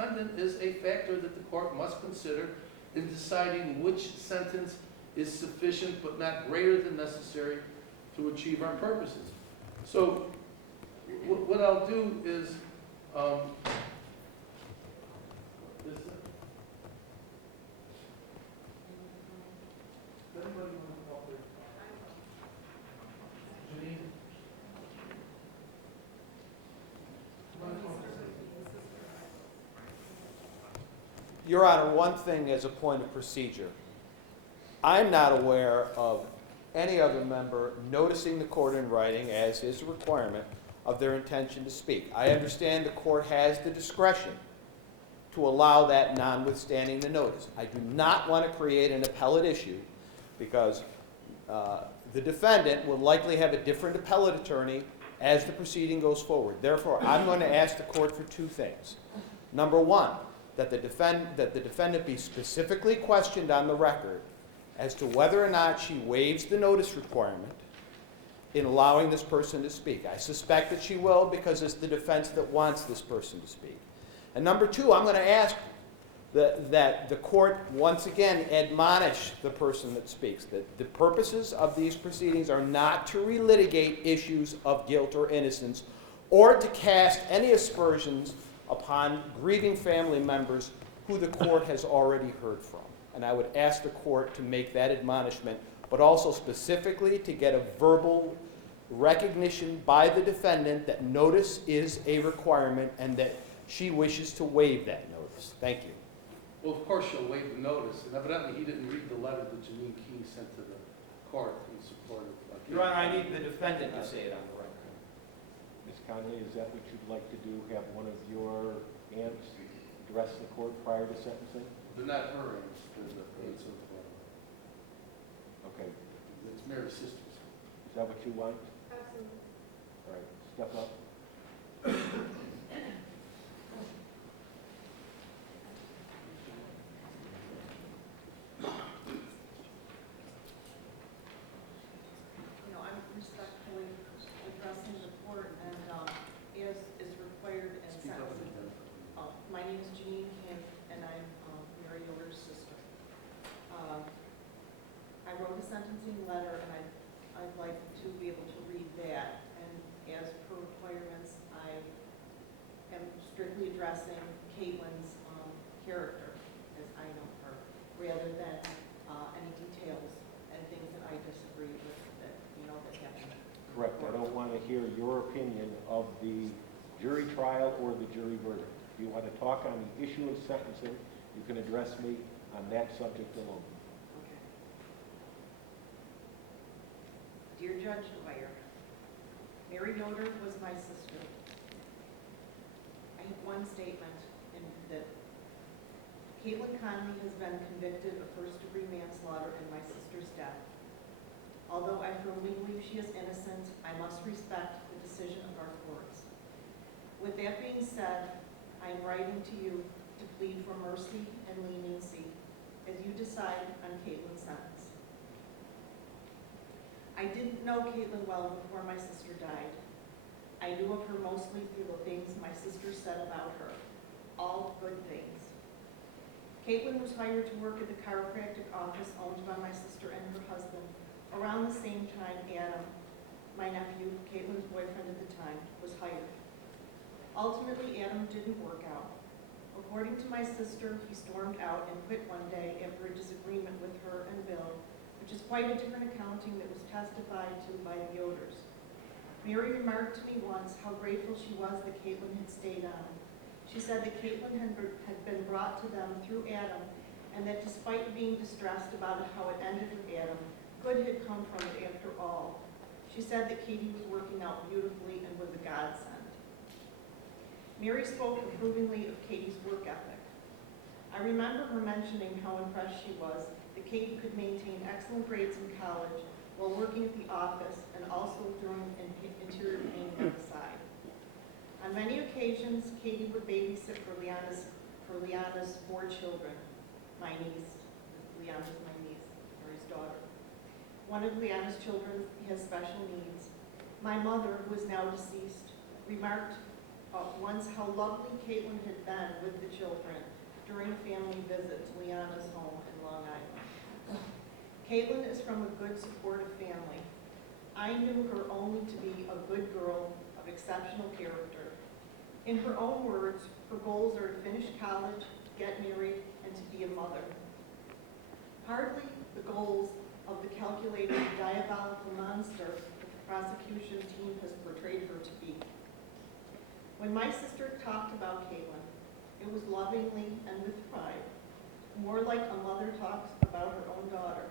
defendant is a factor that the court must consider in deciding which sentence is sufficient but not greater than necessary to achieve our purposes. So what I'll do is, Your Honor, one thing as a point of procedure. I'm not aware of any other member noticing the court in writing, as is a requirement, of their intention to speak. I understand the court has the discretion to allow that notwithstanding the notice. I do not want to create an appellate issue because the defendant will likely have a different appellate attorney as the proceeding goes forward. Therefore, I'm going to ask the court for two things. Number one, that the defendant be specifically questioned on the record as to whether or not she waives the notice requirement in allowing this person to speak. I suspect that she will because it's the defense that wants this person to speak. And number two, I'm going to ask that the court once again admonish the person that speaks that the purposes of these proceedings are not to relitigate issues of guilt or innocence or to cast any aspersions upon grieving family members who the court has already heard from. And I would ask the court to make that admonishment, but also specifically to get a verbal recognition by the defendant that notice is a requirement and that she wishes to waive that notice. Thank you. well, of course she'll waive the notice, and evidently he didn't read the letter that Janine King sent to the court in support of. Your Honor, I need the defendant to say it on the record. Ms. Conley, is that what you'd like to do? Have one of your aunts address the court prior to sentencing? They're not her aunts, they're the aunts of, Okay. it's Mary's sisters. Is that what you want? Absolutely. All right. Step up. I'm respectfully addressing the court and as is required in Speak up sentencing. again. My name is Janine King and I'm Mary Yoder's sister. I wrote a sentencing letter and I'd like to be able to read that. And as per requirements, I am strictly addressing Kaitlyn's character as I know her, rather than any details and things that I disagree with that, that happened. Correct. I don't want to hear your opinion of the jury trial or the jury verdict. If you want to talk on the issue of sentencing, you can address me on that subject alone. Okay. Dear Judge Dwyer, Mary Yoder was my sister. I have one statement in that Kaitlyn Conley has been convicted of first-degree manslaughter in my sister's death. Although I firmly believe she is innocent, I must respect the decision of our courts. With that being said, I am writing to you to plead for mercy and leniency as you decide on Kaitlyn's sentence. I didn't know Kaitlyn well before my sister died. I knew of her mostly through the things my sister said about her, all good things. Kaitlyn was hired to work at the chiropractic office owned by my sister and her husband around the same time Adam, my nephew, Kaitlyn's boyfriend at the time, was hired. Ultimately, Adam didn't work out. According to my sister, he stormed out and quit one day after a disagreement with her and Bill, which is quite a different accounting that was testified to by the Yoders. Mary remarked to me once how grateful she was that Kaitlyn had stayed on. She said that Kaitlyn had been brought to them through Adam, and that despite being distressed about how it ended with Adam, good had come from it after all. She said that Katie was working out beautifully and was a godsend. Mary spoke approvingly of Katie's work ethic. I remember her mentioning how impressed she was that Katie could maintain excellent grades in college while working at the office and also throwing interior painting on the side. On many occasions, Katie would babysit for Liana's 4 children. My niece, Liana's my niece, Mary's daughter. One of Liana's children has special needs. My mother, who is now deceased, remarked once how lovely Kaitlyn had been with the children during a family visit to Liana's home in Long Island. Kaitlyn is from a good, supportive family. I knew her only to be a good girl of exceptional character. In her own words, her goals are to finish college, get married, and to be a mother. Hardly the goals of the calculated, diabolical monster that the prosecution team has portrayed her to be. When my sister talked about Kaitlyn, it was lovingly and with pride, more like a mother talks about her own daughter.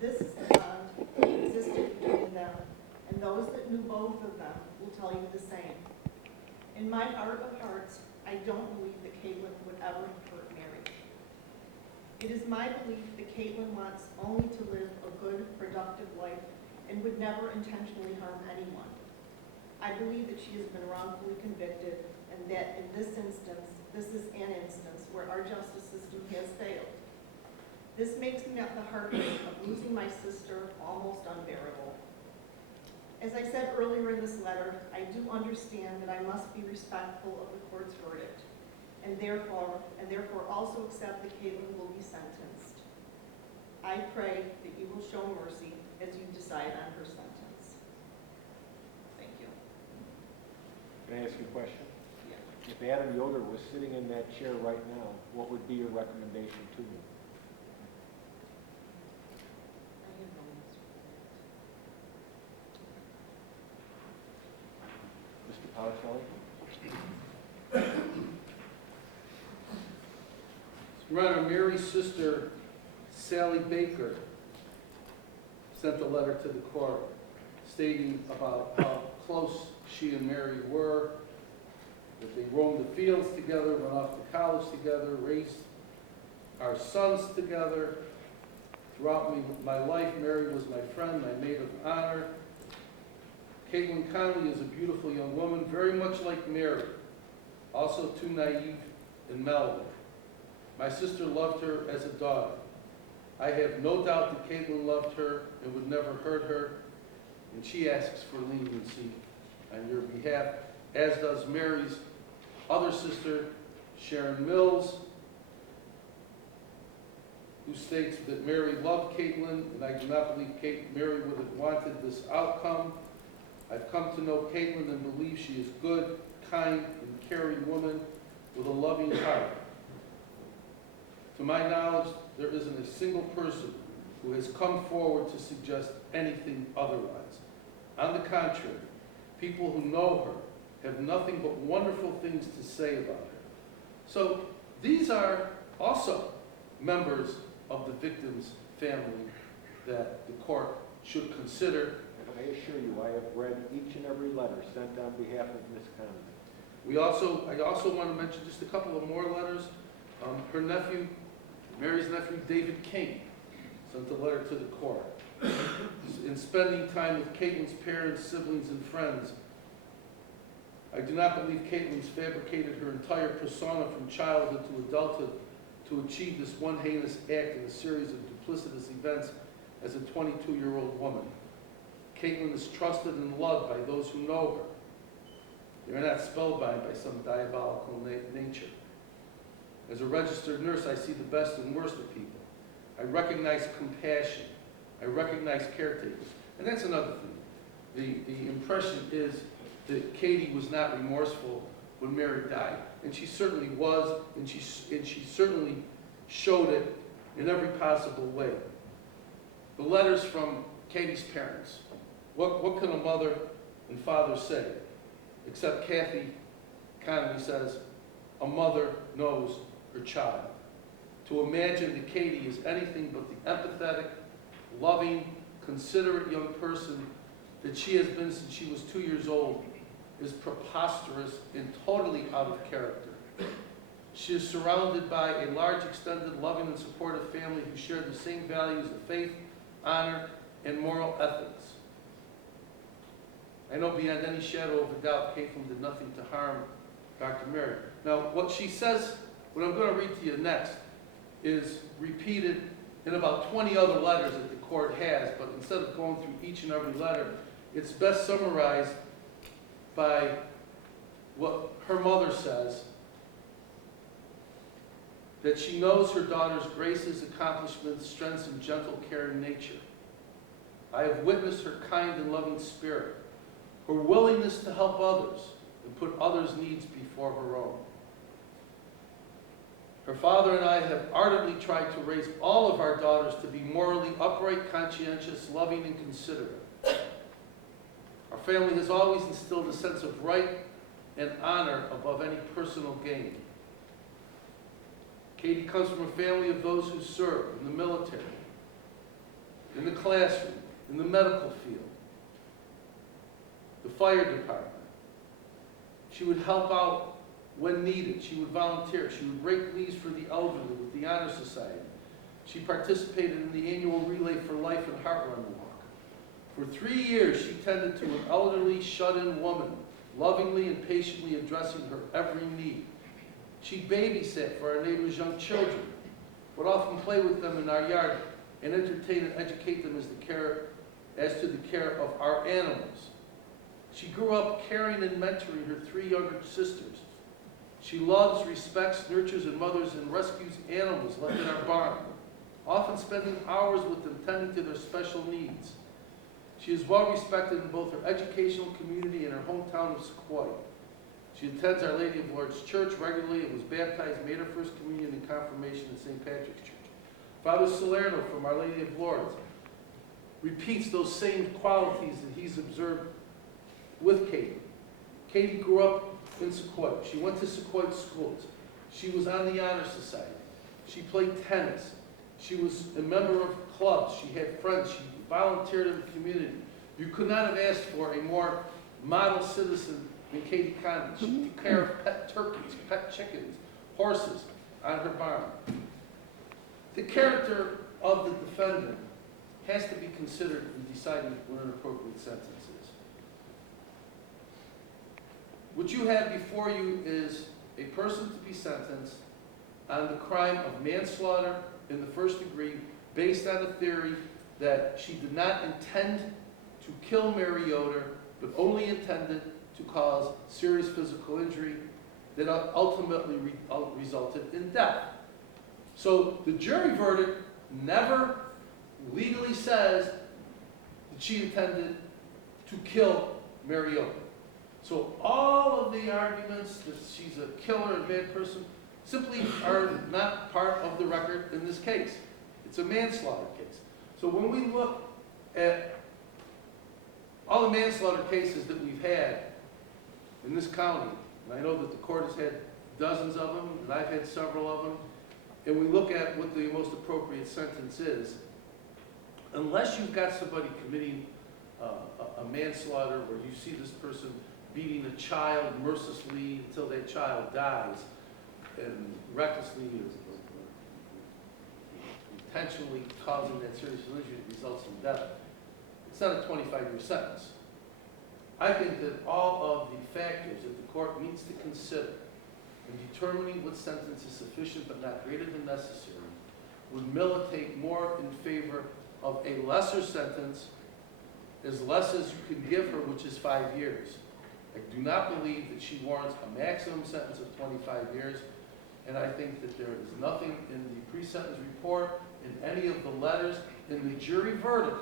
This is the bond that existed between them, and those that knew both of them will tell you the same. In my heart of hearts, I don't believe that Kaitlyn would ever have hurt Mary. It is my belief that Kaitlyn wants only to live a good, productive life and would never intentionally harm anyone. I believe that she has been wrongfully convicted and that in this instance, this is an instance where our justice system has failed. This makes me the heartbreak of losing my sister almost unbearable. As I said earlier in this letter, I do understand that I must be respectful of the court's verdict and therefore also accept that Kaitlyn will be sentenced. I pray that you will show mercy as you decide on her sentence. Thank you. Can I ask you a question? Yeah. If Adam Yoder was sitting in that chair right now, what would be your recommendation to me? I have no answer for that. Mr. Policelli? Your Honor, Mary's sister, Sally Baker, sent a letter to the court stating about how close she and Mary were, that they roamed the fields together, went off to college together, raised our sons together. Throughout my life, Mary was my friend, my maid of honor. Kaitlyn Conley is a beautiful young woman, very much like Mary, also too naive and mellow. My sister loved her as a daughter. I have no doubt that Kaitlyn loved her and would never hurt her, and she asks for leniency on your behalf, as does Mary's other sister, Sharon Mills, who states that Mary loved Kaitlyn, and I do not believe Mary would have wanted this outcome. I've come to know Kaitlyn and believe she is good, kind, and caring woman with a loving heart. To my knowledge, there isn't a single person who has come forward to suggest anything otherwise. On the contrary, people who know her have nothing but wonderful things to say about her. So these are also members of the victim's family that the court should consider. And I assure you, I have read each and every letter sent on behalf of Ms. Conley. I also want to mention just a couple of more letters. Her nephew, Mary's nephew, David King, sent a letter to the court. In spending time with Kaitlyn's parents, siblings, and friends, I do not believe Kaitlyn's fabricated her entire persona from childhood to adulthood to achieve this one heinous act in a series of duplicitous events as a 22-year-old woman. Kaitlyn is trusted and loved by those who know her. They are not spellbound by some diabolical nature. As a registered nurse, I see the best and worst of people. I recognize compassion. I recognize caretakers. And that's another thing. The impression is that Katie was not remorseful when Mary died. And she certainly was, and she certainly showed it in every possible way. The letters from Katie's parents. What can a mother and father say? Except Kathy Conley says, a mother knows her child. To imagine that Katie is anything but the empathetic, loving, considerate young person that she has been since she was 2 years old is preposterous and totally out of character. She is surrounded by a large, extended, loving, and supportive family who share the same values of faith, honor, and moral ethics. I know beyond any shadow of a doubt, Kaitlyn did nothing to harm Dr. Mary. Now, what she says, what I'm going to read to you next, is repeated in about 20 other letters that the court has, but instead of going through each and every letter, it's best summarized by what her mother says, that she knows her daughter's graces, accomplishments, strengths, and gentle, caring nature. I have witnessed her kind and loving spirit, her willingness to help others and put others' needs before her own. Her father and I have ardently tried to raise all of our daughters to be morally upright, conscientious, loving, and considerate. Our family has always instilled a sense of right and honor above any personal gain. Katie comes from a family of those who serve in the military, in the classroom, in the medical field, the fire department. She would help out when needed. She would volunteer. She would break leaves for the elderly with the Honor Society. She participated in the annual Relay for Life and Heart Run Walk. For 3 years, she tended to an elderly, shut-in woman, lovingly and patiently addressing her every need. She babysat for our neighbors' young children, would often play with them in our yard, and entertain and educate them as to the care of our animals. She grew up caring and mentoring her 3 younger sisters. She loves, respects, nurtures, and mothers and rescues animals left in our barn, often spending hours with them tending to their special needs. She is well respected in both her educational community and her hometown of Sauquoit. She attends Our Lady of Lourdes Church regularly and was baptized, made her first communion and confirmation in St. Patrick's Church. Father Salerno from Our Lady of Lourdes repeats those same qualities that he's observed with Katie. Katie grew up in Sauquoit. She went to Sauquoit schools. She was on the Honor Society. She played tennis. She was a member of clubs. She had friends. She volunteered in the community. You could not have asked for a more model citizen than Katie Conley. She took care of pet turkeys, pet chickens, horses on her barn. The character of the defendant has to be considered in deciding what an appropriate sentence is. What you have before you is a person to be sentenced on the crime of manslaughter in the first degree based on a theory that she did not intend to kill Mary Yoder, but only intended to cause serious physical injury that ultimately resulted in death. So the jury verdict never legally says that she intended to kill Mary Yoder. So all of the arguments that she's a killer and bad person simply are not part of the record in this case. It's a manslaughter case. So when we look at all the manslaughter cases that we've had in this county, and I know that the court has had dozens of them, and I've had several of them, and we look at what the most appropriate sentence is, unless you've got somebody committing a manslaughter where you see this person beating a child mercilessly until that child dies, and recklessly intentionally causing that serious injury that results in death, it's not a 25-year sentence. I think that all of the factors that the court needs to consider in determining what sentence is sufficient but not greater than necessary would militate more in favor of a lesser sentence, as less as you can give her, which is 5 years. I do not believe that she warrants a maximum sentence of 25 years, and I think that there is nothing in the pre-sentence report, in any of the letters, in the jury verdict,